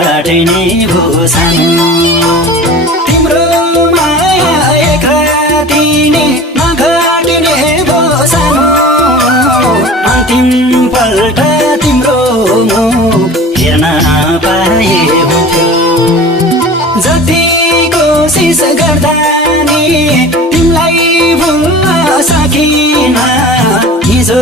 नघाटिने भो सानो तिम्रो माया एक राति नि नघाटिने भो सानो अन्तिम पल्ट तिम्रो मुख हेर्न पाए हुन्थ्यो जति कोसिस गर्दा नि तिमीलाई भुल्न सकिन हिजो